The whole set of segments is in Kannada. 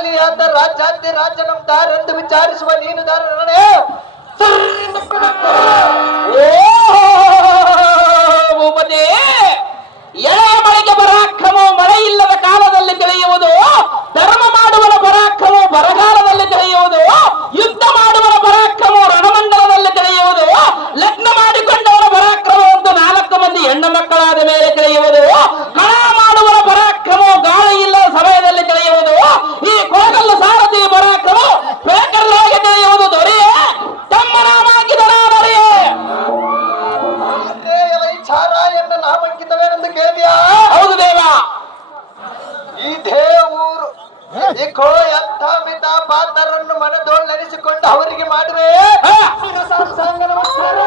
ಖಾಲಿಯಾದ ರಾಜ್ಯಾದ್ಯ ರಾಜ್ಯ ನಮ್ ದಾರೆಂದು ವಿಚಾರಿಸುವ ನೀನು ದಾರನೇ ಭೂಪತಿ ಎಳೆಯ ಮಳೆಗೆ ಪರಾಕ್ರಮವು ಮಳೆ ಇಲ್ಲದ ಕಾಲದಲ್ಲಿ ತಿಳಿಯುವುದು, ಧರ್ಮ ಮಾಡುವರ ಪರಾಕ್ರಮವು ಬರಗಾಲದಲ್ಲಿ ತಿಳಿಯುವುದು, ಯುದ್ಧ ಮಾಡುವರ ಪರಾಕ್ರಮವು ರಣಮಂಡಲದಲ್ಲಿ ತಿಳಿಯುವುದು, ಲಗ್ನ ಮಾಡಿಕೊಂಡವರ ಪರಾಕ್ರಮವಂತೂ 4 ಮಂದಿ ಹೆಣ್ಣು ಮಕ್ಕಳಾದ ಮೇಲೆ ತಿಳಿಯುವುದು, ಕಣ ಮಾಡುವರ ಪರಾಕ್ರಮವು ಗಾಳಿ ಇಲ್ಲದ ಸಮಯದಲ್ಲಿ ತಿಳಿಯುವುದು, ಈ ಕೋಗಲ್ಲು ಸಾರಥಿ ಪರಾಕ್ರಮವು ಬೇಕರಲಾಗಿ ತಿಳಿಯುವುದು. ದೊರೆಯೇ ತಮ್ಮ ನಾಮ ಹಾಕಿದರಾದರೆಯೇ ಚಾರ ಎನ್ನ ನಾಮಂಕಿತವೇನೆಂದು ಕೇಳಿದ್ಯಾ? ಹೌದು ದೇವ. ಇದೇ ಊರು ಇಕೋ ಎಂಥ ಮಿತ ಪಾತ್ರರನ್ನು ಮನದೋಳು ನೆನೆಸಿಕೊಂಡು ಅವರಿಗೆ ಮಾಡುವೆ ಸಾಂಗ ನಮಸ್ಕಾರ.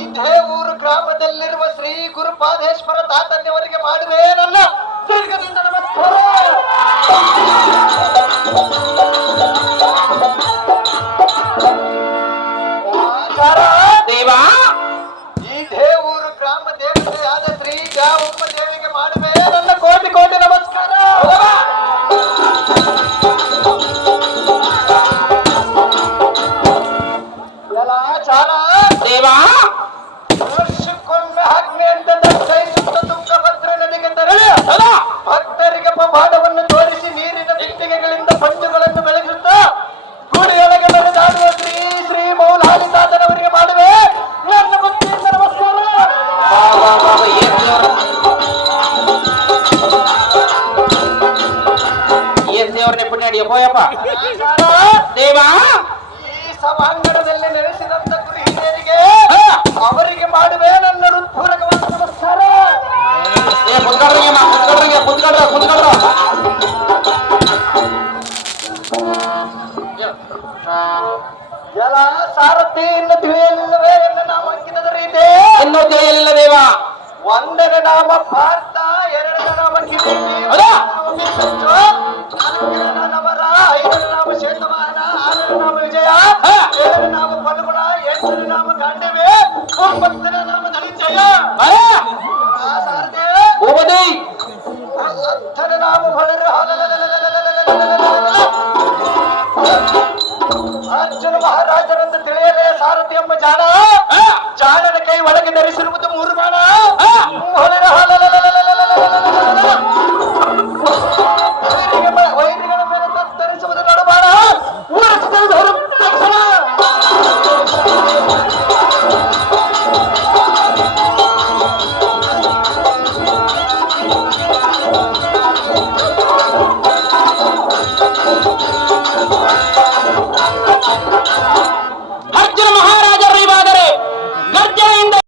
ಇದೇ ಊರು ಗ್ರಾಮದಲ್ಲಿರುವ ಶ್ರೀ ಗುರುಪಾದೇಶ್ವರ ತಾತನ್ಯವರಿಗೆ ಮಾಡುವೆ ನನ್ನ ದೀರ್ಘದಿಂದ ನಮಸ್ಕಾರ. ದೇವಾ, ಈ ದೇವೂರು ಗ್ರಾಮ ದೇವತೆಯಾದ ಶ್ರೀ ದ್ಯಾವಮ್ಮ ದೇವಿಗೆ ಮಾಡುವೆ ನನ್ನ ಕೋಟಿ ಕೋಟಿ ನಮಸ್ಕಾರ. ದೇವಾ, ವರ್ಷಕ್ಕೊಮ್ಮೆ ಅಗ್ನಿ ಅಂತ ದಟ್ಟೈಸುತ್ತ ತುಂಗಭದ್ರಾ ನದಿಗೆ ತೆರಳಿ ಭಕ್ತರಿಗೆ ಪವಾಡವನ್ನು ತೋರಿಸಿ ನೀರಿನ ಬಿಟ್ಟಿಗೆಗಳಿಂದ ಪಂಚುಗಳನ್ನು ಬೆಳಗಿಸುತ್ತಾ ಗುಡಿಯೊಳಗೆ ನಡೆದಾಡುವ ಶ್ರೀ ಶ್ರೀ ಮೌಲಾಲಿದಾದನವರಿಗೆ ಮಾಡುವೆ ನನ್ನ ಭಕ್ತಿಯಿಂದ ನಮಸ್ಕಾರ. ಏನ್ ದೇವ್ರನ್ನೇ ಪುಣ್ಯಾಡಿ ಹೋಯಪ್ಪ. ದೇವಾ, ಈ ಸಭಾಂಗಣದಲ್ಲಿ ನೆಲೆಸಿದಂತ ಗುರು ಹಿರಿಯರಿಗೆ ಅವರಿಗೆ ಮಾಡುವೆ ನನ್ನ ಹೃತ್ಪೂರ್ವಕವಾದ ನಮಸ್ಕಾರ. ಜಲ ಸಾರಥಿ ಇನ್ನು ತಿಳಿಯಲಿಲ್ಲವೇ ಎನ್ನ ನಾಮ ಅಂಕಿತದ ರೀತಿ ಇನ್ನೂ ತಿಳಿಯಲಿಲ್ಲ ದೇವ. 1ನೇ ನಾಮ ಪಾರ್ಥ, 2ನೇ ನಾಮ ಕಿರೀಟಿ, 4ನೇ ನವರ, 5ನೇ ನಾಮ ಶ್ವೇತವಾಹನ, 6ನೇ ನಾಮ ವಿಜಯ, 7ನೇ ನಾಮ ಫಲ್ಗುಣ, 8ನೇ ನಾಮ ಗಾಂಡವ್ಯ, 9ನೇ ನಾಮ ಧನಂಜಯ. ಭೂಪತಿ 10ನೇ ನಾಮ ಬಲರ. ಅರ್ಜುನ ಮಹಾರಾಜರಂತ ತಿಳಿಯಲೇ ಸಾರಥಿ ಎಂಬ ಜಾಣ ಜಾಣನ ಕೈ ಒಳಗೆ ಧರಿಸಿರುವುದು 3